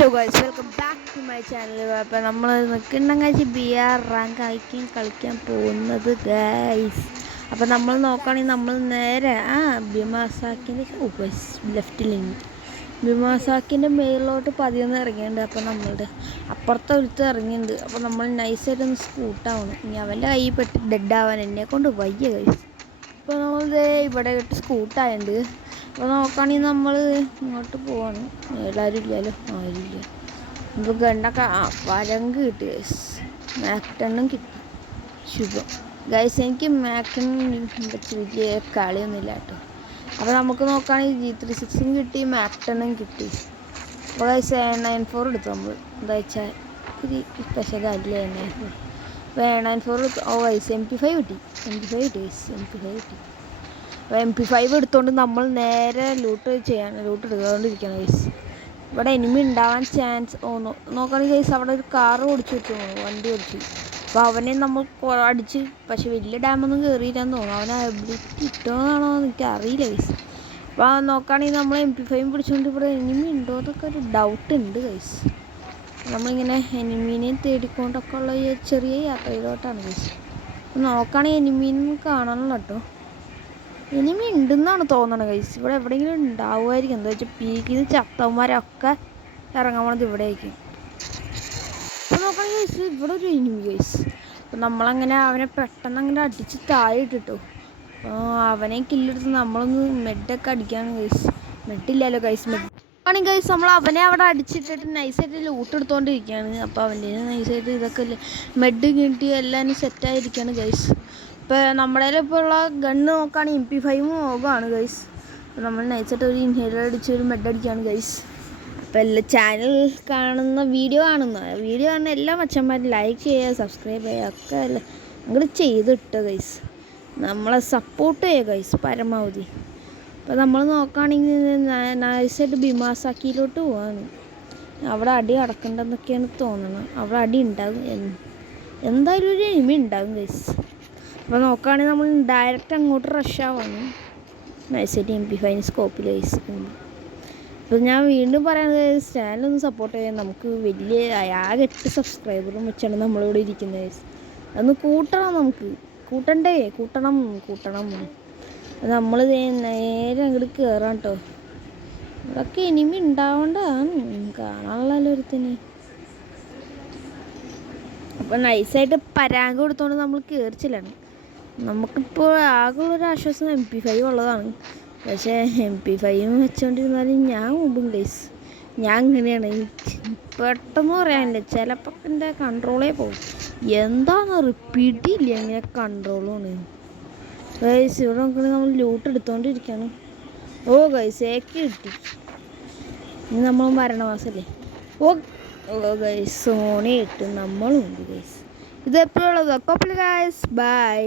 Hello guys, welcome back to my channel. അപ്പോൾ നമ്മൾ നിൽക്കുന്നുണ്ടെങ്കിൽ BR rank ആയിരിക്കും കളിക്കാൻ പോകുന്നത് ഗൈസ്. അപ്പോൾ നമ്മൾ നോക്കുകയാണെങ്കിൽ നമ്മൾ നേരെ ബിമാസാക്കിൻ്റെ ലെഫ്റ്റിലിങ് ബിമാസാക്കിൻ്റെ മേളിലോട്ട് 11 ഇറങ്ങിയിട്ടുണ്ട്. അപ്പോൾ നമ്മളുടെ അപ്പുറത്തെ ഒരുത്ത് ഇറങ്ങിയിട്ടുണ്ട്. അപ്പോൾ നമ്മൾ നൈസായിട്ടൊന്ന് സ്കൂട്ടാവണം. ഇനി അവൻ്റെ കയ്യിൽ പെട്ട് ഡെഡാവാൻ എന്നെ കൊണ്ട് വയ്യ ഗൈസ്. അപ്പോൾ നമ്മൾ ഇവിടെ ഇട്ട് സ്കൂട്ടായുണ്ട്. അപ്പോൾ നോക്കുകയാണെങ്കിൽ നമ്മൾ ഇങ്ങോട്ട് പോവാണ്. എല്ലാവരും ഇല്ലല്ലോ, ആരുമില്ല. ഇപ്പോൾ ഗണ്ണൊക്കെ പരങ്ക് കിട്ടി ഗൈസ്. മാക്ടണ്ണും കിട്ടി. ശുഭം ഗൈസ്. എനിക്ക് മാക്ടണ്ണും പറ്റി വലിയ കളിയൊന്നുമില്ല കേട്ടോ. അപ്പോൾ നമുക്ക് നോക്കുകയാണെങ്കിൽ G36 കിട്ടി, മാക്ടണ്ണും കിട്ടി. അപ്പോൾ ഗൈസ് 994 എടുത്തു നമ്മൾ. എന്താ വെച്ചാൽ ഒരു സ്പെഷ്യൽ കാര്യമില്ല 994. അപ്പോൾ 994 എടുത്തു. ഗൈസ് MP5 കിട്ടി. MP5 കിട്ടി ഗൈസ്. MP5 കിട്ടി. അപ്പോൾ MP5 എടുത്തുകൊണ്ട് നമ്മൾ നേരെ ലൂട്ട് എടുത്തുകൊണ്ടിരിക്കുകയാണ് ഗൈസ്. ഇവിടെ എനിമി ഉണ്ടാവാൻ ചാൻസ് നോക്കുകയാണെങ്കിൽ ഗൈസ് അവിടെ ഒരു കാറ് ഓടിച്ചു വെച്ചു, വണ്ടി ഓടിച്ചു. അപ്പോൾ അവനെ നമ്മൾ അടിച്ച്, പക്ഷെ വലിയ ഡാമൊന്നും കയറിയില്ലെന്ന് തോന്നുന്നു. അവനെ എബിലിറ്റി കിട്ടുമെന്നാണോ എനിക്ക് അറിയില്ല ഗൈസ്. അപ്പോൾ നോക്കുകയാണെങ്കിൽ നമ്മൾ MP5 പിടിച്ചുകൊണ്ട് ഇവിടെ എനിമി ഉണ്ടോ എന്നൊക്കെ ഒരു ഡൗട്ട് ഉണ്ട് ഗൈസ്. നമ്മളിങ്ങനെ എനിമീനെ തേടിക്കൊണ്ടൊക്കെ ഉള്ള ചെറിയ യാത്രയിലോട്ടാണ് ഗൈസ്. നോക്കുകയാണെങ്കിൽ എനിമീനും കാണണമല്ലോ കേട്ടോ. എനിമി ഉണ്ടെന്നാണ് തോന്നണത് ഗൈസ്. ഇവിടെ എവിടെയെങ്കിലും ഉണ്ടാവുമായിരിക്കും. എന്താ വെച്ചാൽ പീക്കിൽ ചത്തവന്മാരൊക്കെ ഇറങ്ങാൻ പോണത് ഇവിടെ ആയിരിക്കും. അപ്പോൾ നോക്കണം ഗൈസ്, ഇവിടെ ഒരു എനിമി ഗൈസ്. അപ്പോൾ നമ്മളങ്ങനെ അവനെ പെട്ടെന്ന് അങ്ങനെ അടിച്ച് താഴെ ഇട്ടിട്ടു. അവനെ കില്ലെടുത്ത് നമ്മളൊന്ന് മെഡൊക്കെ അടിക്കാണ് ഗൈസ്. മെഡില്ലല്ലോ ഗൈസ്. ആണെങ്കിൽ ഗൈസ് നമ്മൾ അവനെ അവിടെ അടിച്ചിട്ടിട്ട് നൈസായിട്ട് ലൂട്ട് എടുത്തുകൊണ്ടിരിക്കുകയാണ്. അപ്പോൾ അവൻ്റെ നൈസായിട്ട് ഇതൊക്കെ മെഡ് കിട്ടി എല്ലാവരും സെറ്റായിരിക്കുകയാണ് ഗൈസ്. ഇപ്പോൾ നമ്മുടെ ഇപ്പോൾ ഉള്ള ഗണ്ണ് നോക്കുകയാണെങ്കിൽ MP5 മോഗാണ് ഗൈസ്. അപ്പോൾ നമ്മൾ നൈസായിട്ട് ഒരു ഇൻഹേലർ അടിച്ച് ഒരു മെഡ് അടിക്കുകയാണ് ഗൈസ്. അപ്പോൾ എല്ലാ ചാനൽ വീഡിയോ കാണുന്ന എല്ലാ മച്ചന്മാരും ലൈക്ക് ചെയ്യുക, സബ്സ്ക്രൈബ് ചെയ്യുക ഒക്കെ അല്ലേ അങ്ങോട്ട് ചെയ്തിട്ട് ഗൈസ്. നമ്മളെ സപ്പോർട്ട് ചെയ്യുക ഗൈസ് പരമാവധി. അപ്പോൾ നമ്മൾ നോക്കുകയാണെങ്കിൽ നൈസായിട്ട് ബിമാസാക്കിയിലോട്ട് പോവാണ്. അവിടെ അടി അടക്കണ്ടെന്നൊക്കെയാണ് തോന്നുന്നത്. അവിടെ അടി ഉണ്ടാകും, എന്തായാലും ഒരു എനിമി ഉണ്ടാകും ഗൈസ്. അപ്പോൾ നോക്കുകയാണെങ്കിൽ നമ്മൾ ഡയറക്റ്റ് അങ്ങോട്ട് റഷ് ആവാണ്. നൈസായിട്ട് MP5 സ്കോപ്പിൽ ഗൈസ്. അപ്പോൾ ഞാൻ വീണ്ടും പറയുന്നത് ചാനലൊന്ന് സപ്പോർട്ട് ചെയ്യാൻ. നമുക്ക് വലിയ ആകെ 8 സബ്സ്ക്രൈബറും വെച്ചാണ് നമ്മളിവിടെ ഇരിക്കുന്നത് ഗൈസ്. അതൊന്ന് കൂട്ടണം, നമുക്ക് കൂട്ടണം. നമ്മൾ നേരെ അങ്ങോട്ട് കയറാം കേട്ടോ. ഇവിടെയൊക്കെ എനിമി ഉണ്ടാവേണ്ടതാണ്, കാണാനുള്ളല്ലോ ഒരുത്തിന്. അപ്പോൾ നൈസായിട്ട് പരാഗ് കൊടുത്തോണ്ട് നമ്മൾ കയറിച്ചില്ലാണ്. നമുക്കിപ്പോൾ ആകെയുള്ളൊരു ആശ്വാസം MP5 ഉള്ളതാണ്. പക്ഷേ MP5 വെച്ചുകൊണ്ടിരുന്നാലും ഞാൻ മുമ്പും ഗൈസ്. ഞാൻ ഇങ്ങനെയാണ്, പെട്ടെന്ന് പറയാനില്ല. ചിലപ്പോൾ എൻ്റെ കൺട്രോളേ പോകും. എന്താണെന്ന് റിപ്പീറ്റില്ല ഇങ്ങനെ കൺട്രോളാണ് ഗൈസ്. ഇവിടെ നോക്കുകയാണെങ്കിൽ നമ്മൾ ലൂട്ട് എടുത്തുകൊണ്ടിരിക്കുകയാണ്. ഗൈസ് ഏക്ക് കിട്ടി. ഇനി നമ്മൾ മരണവാസല്ലേ. ഗൈസ് സോണി ഇട്ട് നമ്മളും ഉണ്ട് ഗൈസ്. ഇതെപ്പോഴുള്ളത്. Guys bye.